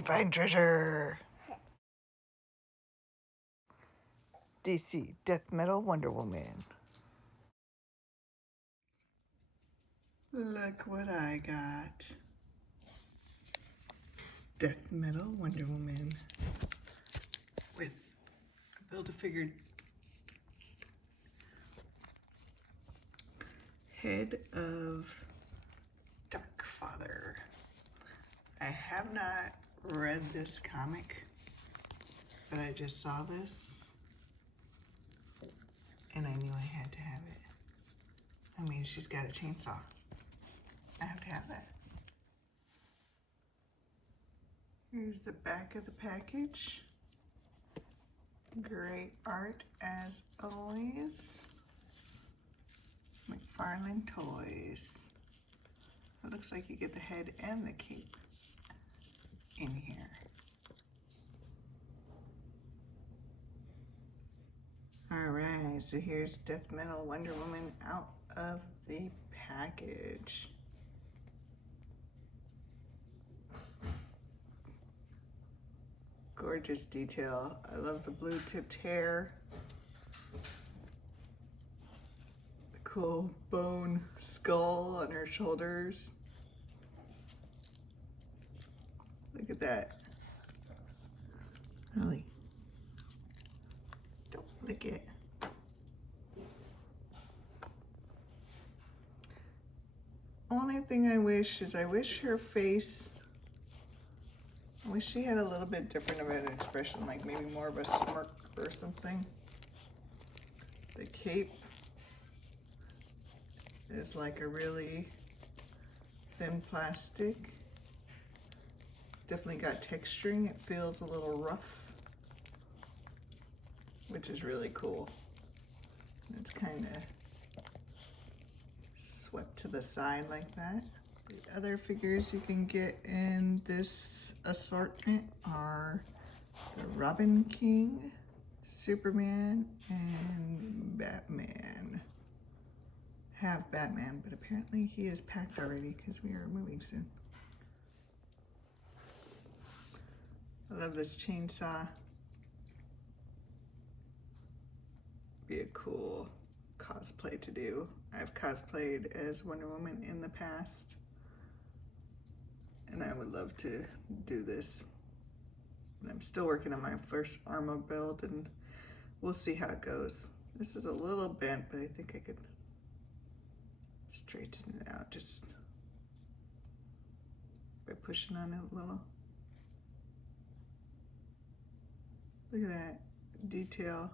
we find treasure. DC Death Metal Wonder Woman. Look what I got. Death Metal Wonder Woman with a Build-A-Figure head of Darkfather. I have not read this comic, but I just saw this and I knew I had to have it. I mean, she's got a chainsaw. I have to have that. Here's the back of the package. Great art as always. McFarlane Toys. It looks like you get the head and the cape in here. Alright, so here's Death Metal Wonder Woman out of the package. Gorgeous detail. I love the blue tipped hair. The cool bone skull on her shoulders. Look at that. Really. Don't lick it. Only thing I wish is I wish her face, I wish she had a little bit different of an expression, like maybe more of a smirk or something. The cape is like a really thin plastic. Definitely got texturing. It feels a little rough, which is really cool. It's kind of swept to the side like that. The other figures you can get in this assortment are the Robin King, Superman, and Batman. Have Batman, but apparently he is packed already because we are moving soon. I love this chainsaw. Be a cool cosplay to do. I've cosplayed as Wonder Woman in the past, and I would love to do this. I'm still working on my first armor build, and we'll see how it goes. This is a little bent, but I think I could straighten it out just by pushing on it a little. Look at that detail.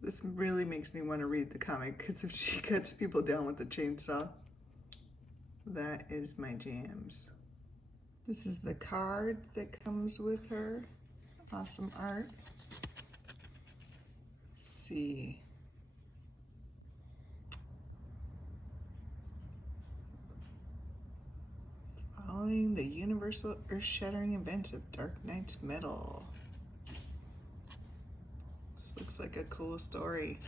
This really makes me want to read the comic because if she cuts people down with a chainsaw, that is my jams. This is the card that comes with her. Awesome art. Let's see. Following the universal earth-shattering events of Dark Knight's Metal. Looks like a cool story.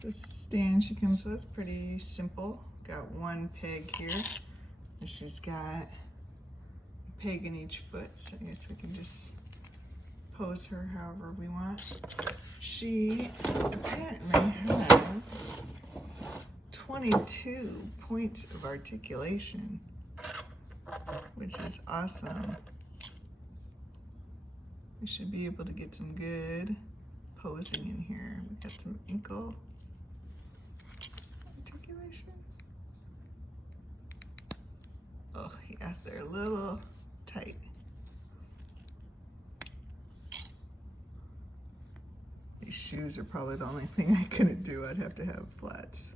The stand she comes with, pretty simple. Got one peg here, and she's got a peg in each foot, so I guess we can just pose her however we want. She apparently has 22 points of articulation, which is awesome. We should be able to get some good posing in here. We got some ankle articulation. Oh yeah, they're a little tight. These shoes are probably the only thing I couldn't do. I'd have to have flats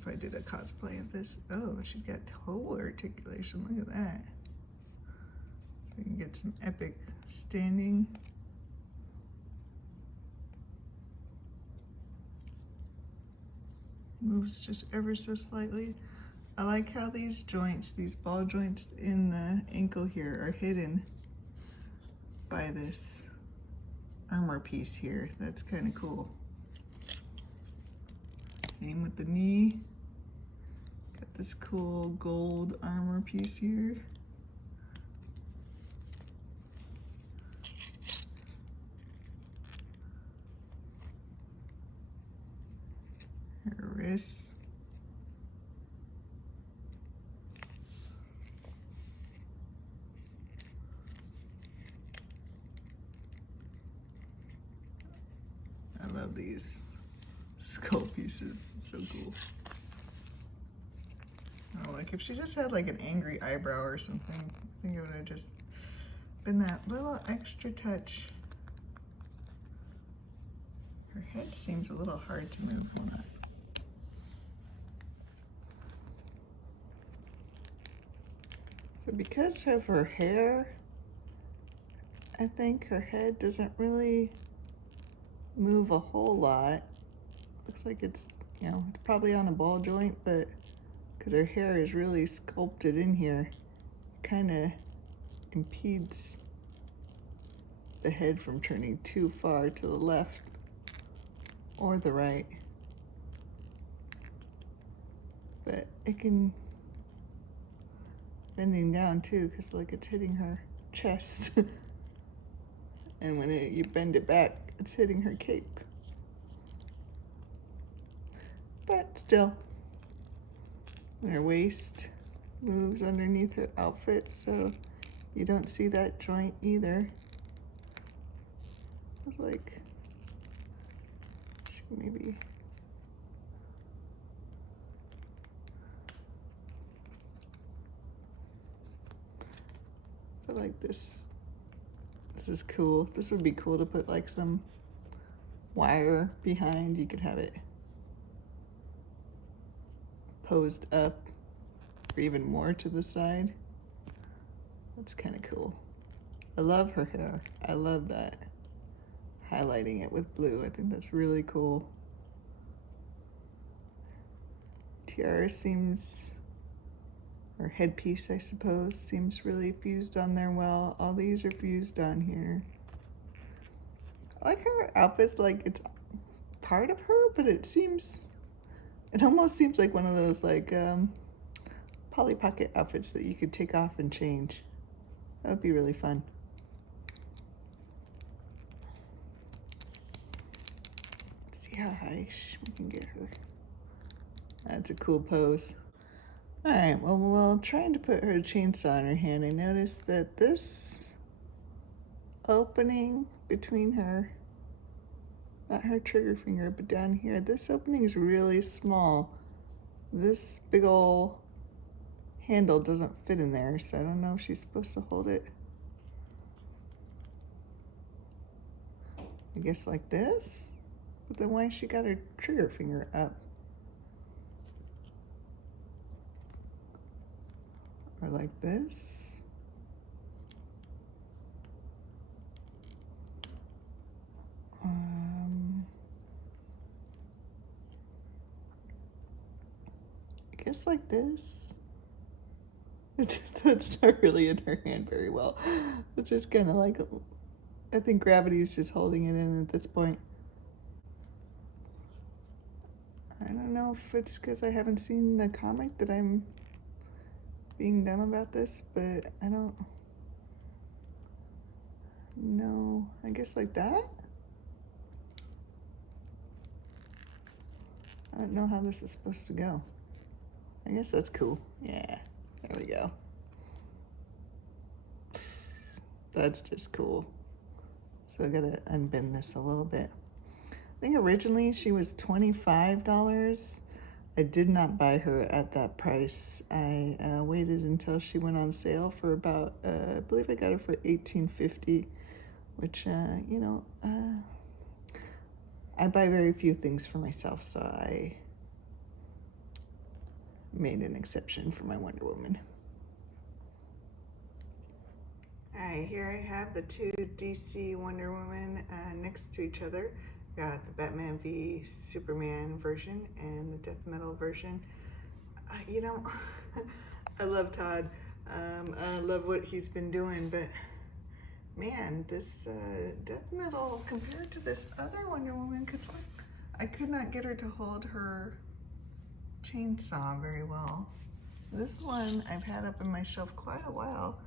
if I did a cosplay of this. Oh, she's got toe articulation. Look at that. We can get some epic standing. Moves just ever so slightly. I like how these joints, these ball joints in the ankle here are hidden by this armor piece here. That's kind of cool. Same with the knee. Got this cool gold armor piece here. Her wrists. I love these skull pieces, it's so cool. Oh, like if she just had like an angry eyebrow or something, I think it would have just been that little extra touch. Her head seems a little hard to move on it. So because of her hair, I think her head doesn't really move a whole lot. Looks like it's, you know, it's probably on a ball joint, but because her hair is really sculpted in here, it kind of impedes the head from turning too far to the left or the right. But it can, bending down too, because look, it's hitting her chest. And when you bend it back, it's hitting her cape. But still, and her waist moves underneath her outfit, so you don't see that joint either. It's like she maybe I feel like this is cool. This would be cool to put like some wire behind. You could have it posed up or even more to the side. That's kind of cool. I love her hair. I love that. Highlighting it with blue. I think that's really cool. Tiara seems, or headpiece I suppose, seems really fused on there well. All these are fused on here. I like her outfits, like it's part of her, but it almost seems like one of those like Polly Pocket outfits that you could take off and change. That would be really fun. Let's see how high we can get her. That's a cool pose. All right, well, while trying to put her chainsaw in her hand, I noticed that this opening between her, not her trigger finger, but down here, this opening is really small. This big ol' handle doesn't fit in there, so I don't know if she's supposed to hold it. I guess like this? But then why she got her trigger finger up? Or like this? I guess like this. That's not really in her hand very well. It's just kind of like, I think gravity is just holding it in at this point. I don't know if it's because I haven't seen the comic that I'm being dumb about this, but I don't know. I guess like that? I don't know how this is supposed to go. I guess that's cool. Yeah, there we go. That's just cool. So I gotta unbend this a little bit. I think originally she was $25. I did not buy her at that price. I waited until she went on sale for about, I believe I got her for $18.50, which, you know, I buy very few things for myself, so I made an exception for my Wonder Woman. All right, here I have the two DC Wonder Woman next to each other. Got the Batman v Superman version and the Death Metal version. You know, I love Todd. I love what he's been doing, but man, this Death Metal compared to this other Wonder Woman, because I could not get her to hold her chainsaw very well. This one I've had up in my shelf quite a while.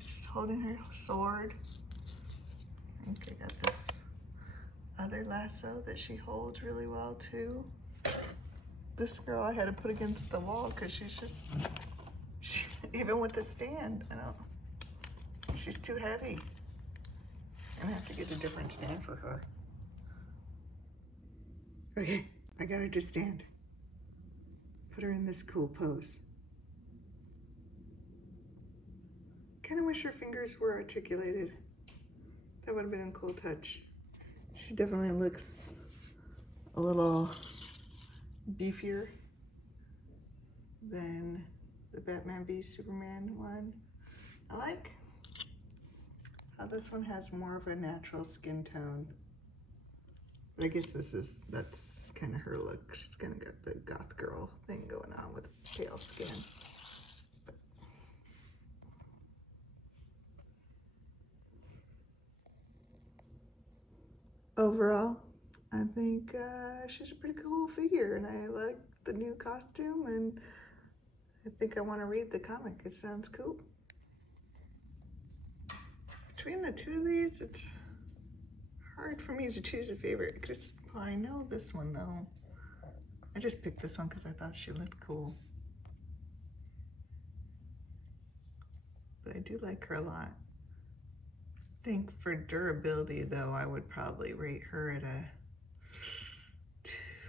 Just holding her sword. I think I got this other lasso that she holds really well too. This girl I had to put against the wall because even with the stand, she's too heavy. I'm gonna have to get a different stand for her. Okay, I got her to stand. Put her in this cool pose. Kind of wish her fingers were articulated. That would have been a cool touch. She definitely looks a little beefier than the Batman v Superman one. I like how this one has more of a natural skin tone. But I guess that's kind of her look. She's kind of got the goth girl thing going on with pale skin. But overall, I think she's a pretty cool figure, and I like the new costume, and I think I want to read the comic. It sounds cool. Between the two of these, it's hard for me to choose a favorite. Well, I know this one though. I just picked this one because I thought she looked cool. But I do like her a lot. I think for durability though, I would probably rate her at a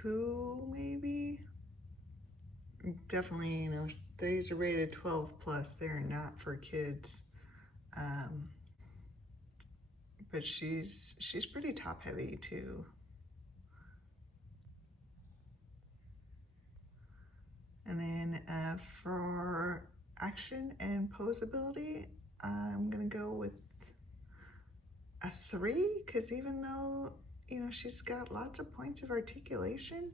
2 maybe. Definitely, these are rated 12 plus. They're not for kids. But she's pretty top heavy too. And then for action and posability, I'm gonna go with a 3, because even though, she's got lots of points of articulation,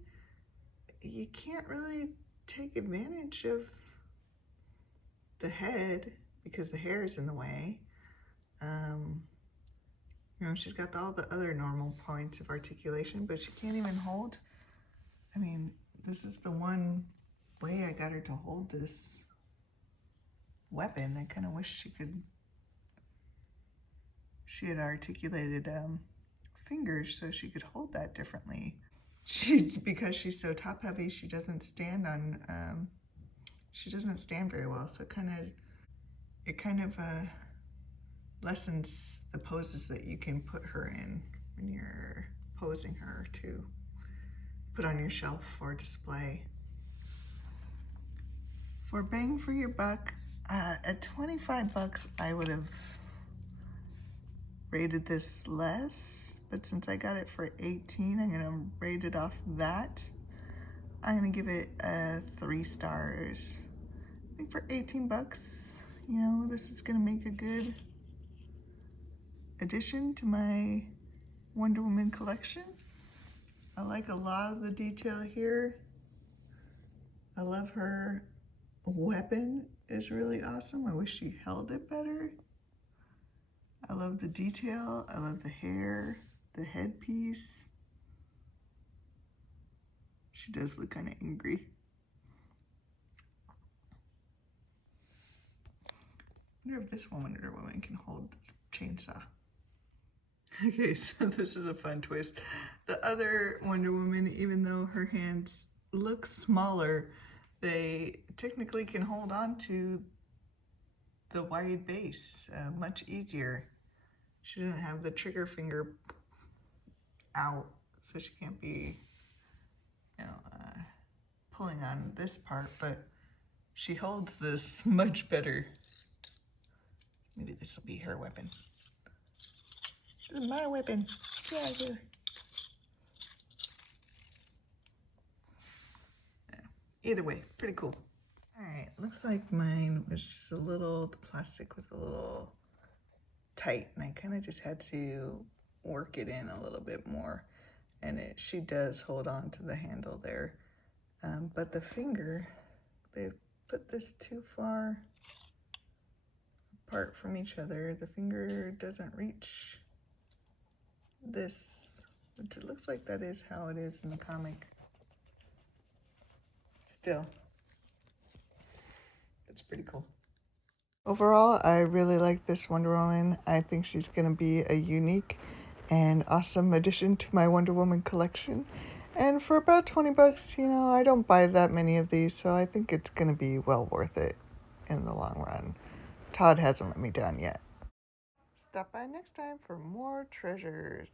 you can't really take advantage of the head because the hair is in the way. She's got all the other normal points of articulation, but she can't even hold. I mean, this is the one way I got her to hold this weapon. I kind of wish she had articulated fingers so she could hold that differently. Because she's so top heavy, she doesn't stand very well. So it kind of lessens the poses that you can put her in when you're posing her to put on your shelf for display. For bang for your buck, at 25 bucks, I would have rated this less, but since I got it for 18, I'm gonna rate it off that. I'm gonna give it 3 stars. I think for 18 bucks, this is gonna make a good addition to my Wonder Woman collection. I like a lot of the detail here. I love her weapon is really awesome. I wish she held it better. I love the detail. I love the hair, the headpiece. She does look kind of angry. I wonder if this Wonder Woman can hold the chainsaw. Okay, so this is a fun twist. The other Wonder Woman, even though her hands look smaller, they technically can hold on to the wide base much easier. She doesn't have the trigger finger out, so she can't be, pulling on this part, but she holds this much better. Maybe this will be her weapon. This is my weapon. Get out of here. Yeah. Either way, pretty cool. All right, looks like mine was just the plastic was a little tight, and I kind of just had to work it in a little bit more. And she does hold on to the handle there. But the finger, they put this too far apart from each other. The finger doesn't reach this, which it looks like that is how it is in the comic. still, it's pretty cool. Overall, I really like this Wonder Woman. I think she's going to be a unique and awesome addition to my Wonder Woman collection. And for about 20 bucks, you know, I don't buy that many of these, so I think it's going to be well worth it in the long run. Todd hasn't let me down yet. Stop by next time for more treasures.